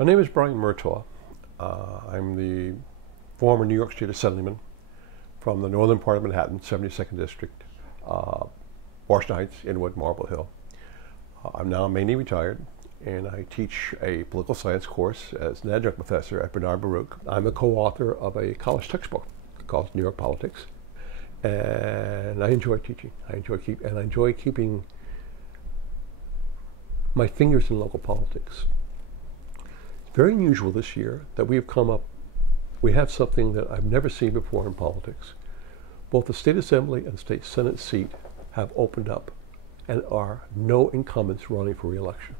My name is Brian Murtaugh. I'm the former New York State Assemblyman from the northern part of Manhattan, 72nd District, Washington Heights, Inwood, Marble Hill. I'm now mainly retired, and I teach a political science course as an adjunct professor at Bernard Baruch. I'm a co-author of a college textbook called New York Politics, and I enjoy teaching. I enjoy keeping my fingers in local politics. It's very unusual this year that we have something that I've never seen before in politics. Both the State Assembly and State Senate seat have opened up and are no incumbents running for re-election.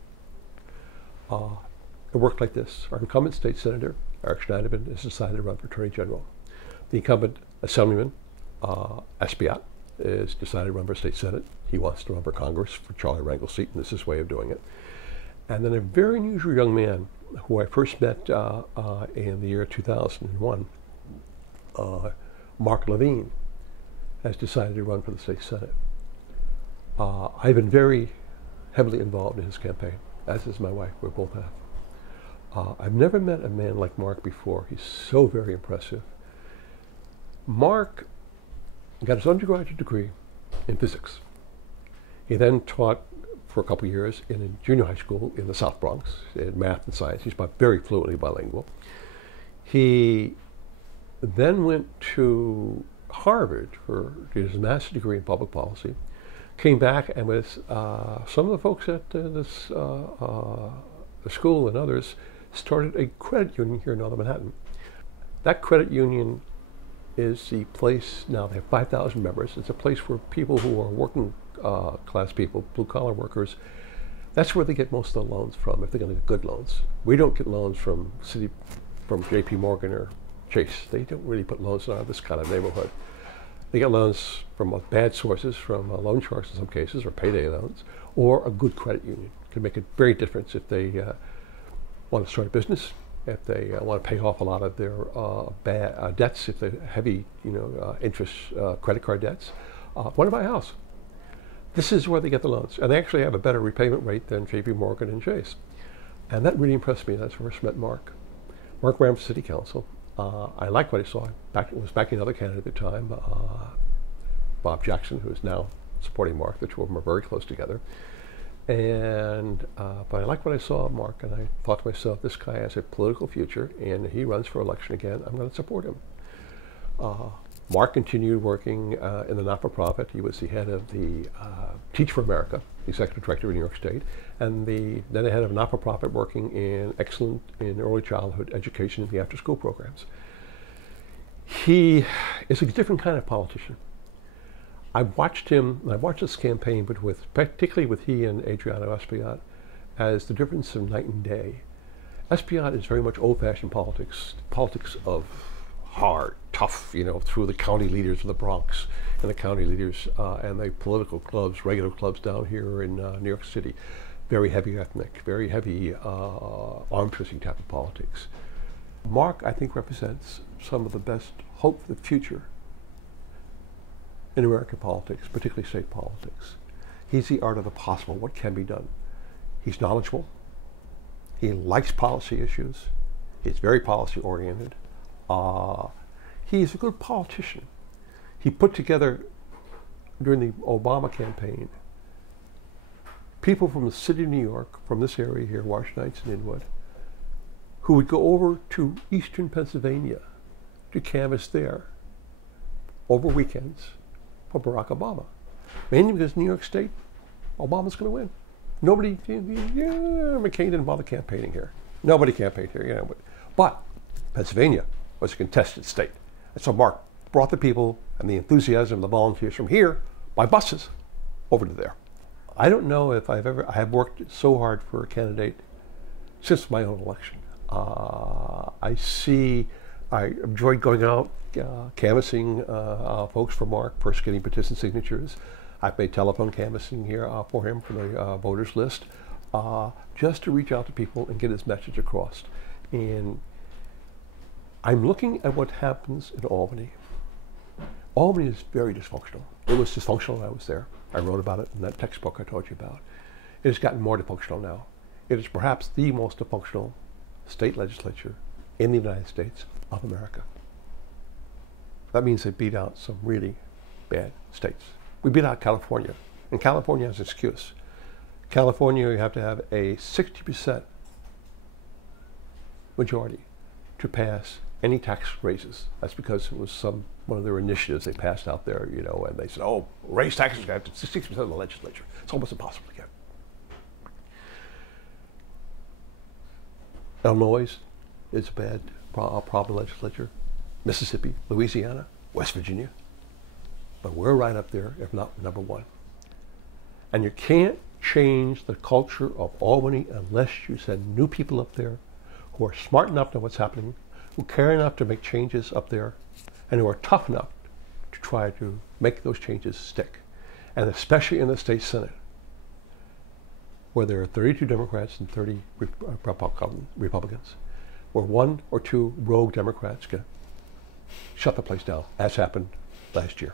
It worked like this. Our incumbent state senator, Eric Schneiderman, has decided to run for Attorney General. The incumbent Assemblyman Espaillat is decided to run for State Senate. He wants to run for Congress for Charlie Rangel's seat, and this is his way of doing it. And then a very unusual young man who I first met in the year 2001, Mark Levine, has decided to run for the State Senate. I've been very heavily involved in his campaign, as is my wife. We both have. I've never met a man like Mark before. He's so very impressive. Mark got his undergraduate degree in physics. He then taught for a couple of years in a junior high school in the South Bronx in math and science. He's very fluently bilingual. He then went to Harvard for his master's degree in public policy, came back and with some of the folks at the school and others started a credit union here in Northern Manhattan. That credit union is the place, now they have 5,000 members. It's a place where people who are working class people, blue collar workers, that's where they get most of the loans from, if they're going to get good loans. We don't get loans from JP Morgan or Chase. They don't really put loans in this kind of neighborhood. They get loans from bad sources, from loan sharks in some cases, or payday loans, or a good credit union. It can make a very difference if they want to start a business, if they want to pay off a lot of their bad debts, if they're heavy, interest credit card debts, want to buy a house. This is where they get the loans, and they actually have a better repayment rate than JP Morgan and Chase. And that really impressed me. That's where I first met Mark. Mark ran for city council. I liked what I saw. Was backing another candidate at the time, Bob Jackson, who is now supporting Mark. The two of them are very close together. And but I liked what I saw of Mark, and I thought to myself, this guy has a political future, and he runs for election again. I'm going to support him. Mark continued working in the not-for-profit. He was the head of the Teach for America, the executive director of New York State, and then the head of a not-for-profit working in early childhood education in the after-school programs. He is a different kind of politician. I watched this campaign, but particularly with he and Adriano Espaillat, as the difference of night and day. Espaillat is very much old-fashioned politics of hard, tough, through the county leaders of the Bronx and the county leaders and the political clubs, regular clubs down here in New York City. Very heavy ethnic, very heavy arm-twisting type of politics. Mark, I think, represents some of the best hope for the future in American politics, particularly state politics. He's the art of the possible, what can be done. He's knowledgeable. He likes policy issues. He's very policy-oriented. He's a good politician. He put together, during the Obama campaign, people from the city of New York, from this area here, Washington Heights and Inwood, who would go over to eastern Pennsylvania to canvass there over weekends for Barack Obama. Mainly because New York State, Obama's going to win. Nobody, McCain didn't bother campaigning here. Nobody campaigned here, But Pennsylvania was a contested state. And so Mark brought the people and the enthusiasm, the volunteers from here by buses over to there. I don't know if I have worked so hard for a candidate since my own election. I enjoyed going out, canvassing folks for Mark, first getting petition signatures. I've made telephone canvassing here for him for the voters list, just to reach out to people and get his message across. And I'm looking at what happens in Albany. Albany is very dysfunctional. It was dysfunctional when I was there. I wrote about it in that textbook I told you about. It has gotten more dysfunctional now. It is perhaps the most dysfunctional state legislature in the United States of America. That means they beat out some really bad states. We beat out California, and California has an excuse. California, you have to have a 60% majority to pass any tax raises. That's because it was one of their initiatives they passed out there, you know, and they said, oh, raise taxes, you have to 60% of the legislature. It's almost impossible to get. Illinois is a bad problem legislature. Mississippi, Louisiana, West Virginia. But we're right up there, if not number one. And you can't change the culture of Albany unless you send new people up there who are smart enough to know what's happening, who care enough to make changes up there, and who are tough enough to try to make those changes stick. And especially in the state Senate, where there are 32 Democrats and 30 Republicans, where one or two rogue Democrats can shut the place down, as happened last year.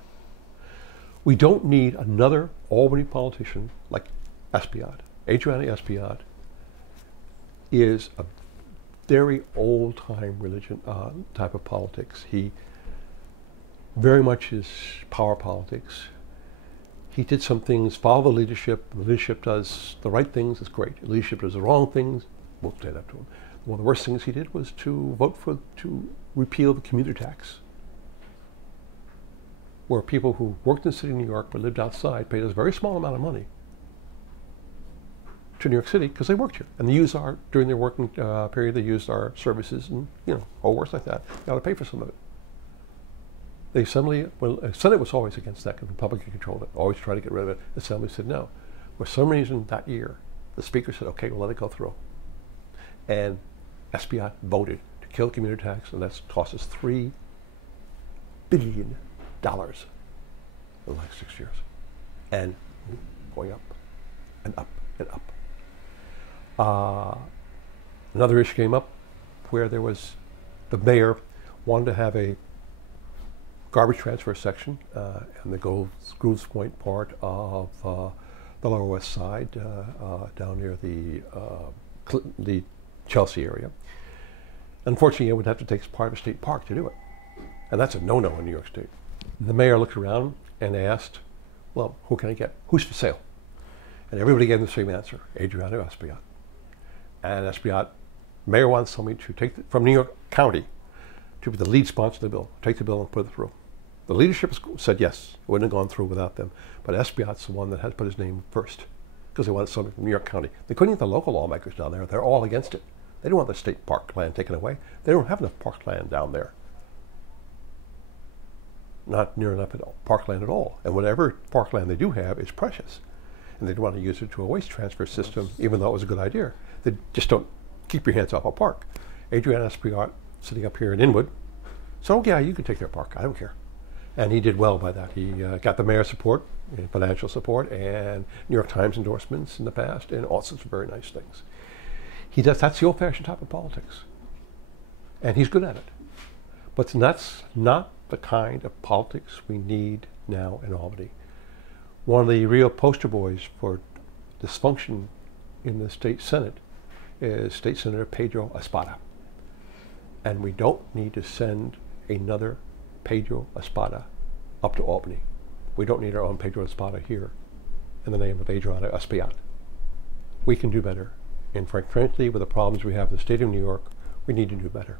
We don't need another Albany politician like Espaillat. Adriano Espaillat is a very old-time religion type of politics. He very much is power politics. He did some things, follow the leadership. The leadership does the right things, it's great. The leadership does the wrong things, won't stand up to him. One of the worst things he did was to vote to repeal the commuter tax, where people who worked in the city of New York but lived outside paid us a very small amount of money to New York City because they worked here. And they used during their working period, they used our services and, you know, all works like that. They ought to pay for some of it. The Assembly, well, the Senate was always against that because the Republican controlled it, always tried to get rid of it. The Assembly said no. For some reason that year, the Speaker said, okay, we'll let it go through. And Espaillat voted to kill the commuter tax, and that's cost us $3 billion in the last 6 years. And going up and up and up. Another issue came up where there was, the mayor wanted to have a garbage transfer section in the Groves Point part of the Lower West Side, down near the Chelsea area. Unfortunately, it would have to take part of a state park to do it. And that's a no-no in New York State. The mayor looked around and asked, well, who can I get? Who's for sale? And everybody gave the same answer, Adriano Espaillat. And Espaillat, mayor wants somebody to take from New York County to be the lead sponsor of the bill, take the bill and put it through. The leadership said yes, it wouldn't have gone through without them. But Espaillat's the one that had to put his name first because they wanted somebody from New York County. They couldn't get the local lawmakers down there. They're all against it. They don't want the state park land taken away. They don't have enough parkland down there. Not near enough parkland at all. And whatever parkland they do have is precious. And they'd want to use it to a waste transfer system, even though it was a good idea. They just don't keep your hands off a park. Adriano Espaillat, sitting up here in Inwood, said, oh yeah, you can take their park, I don't care. And he did well by that. He got the mayor's support, financial support, and New York Times endorsements in the past, and all sorts of very nice things. That's the old-fashioned type of politics. And he's good at it. But that's not the kind of politics we need now in Albany. One of the real poster boys for dysfunction in the state Senate is State Senator Pedro Espada. And we don't need to send another Pedro Espada up to Albany. We don't need our own Pedro Espada here in the name of Adriano Espaillat. We can do better. And frankly, with the problems we have in the state of New York, we need to do better.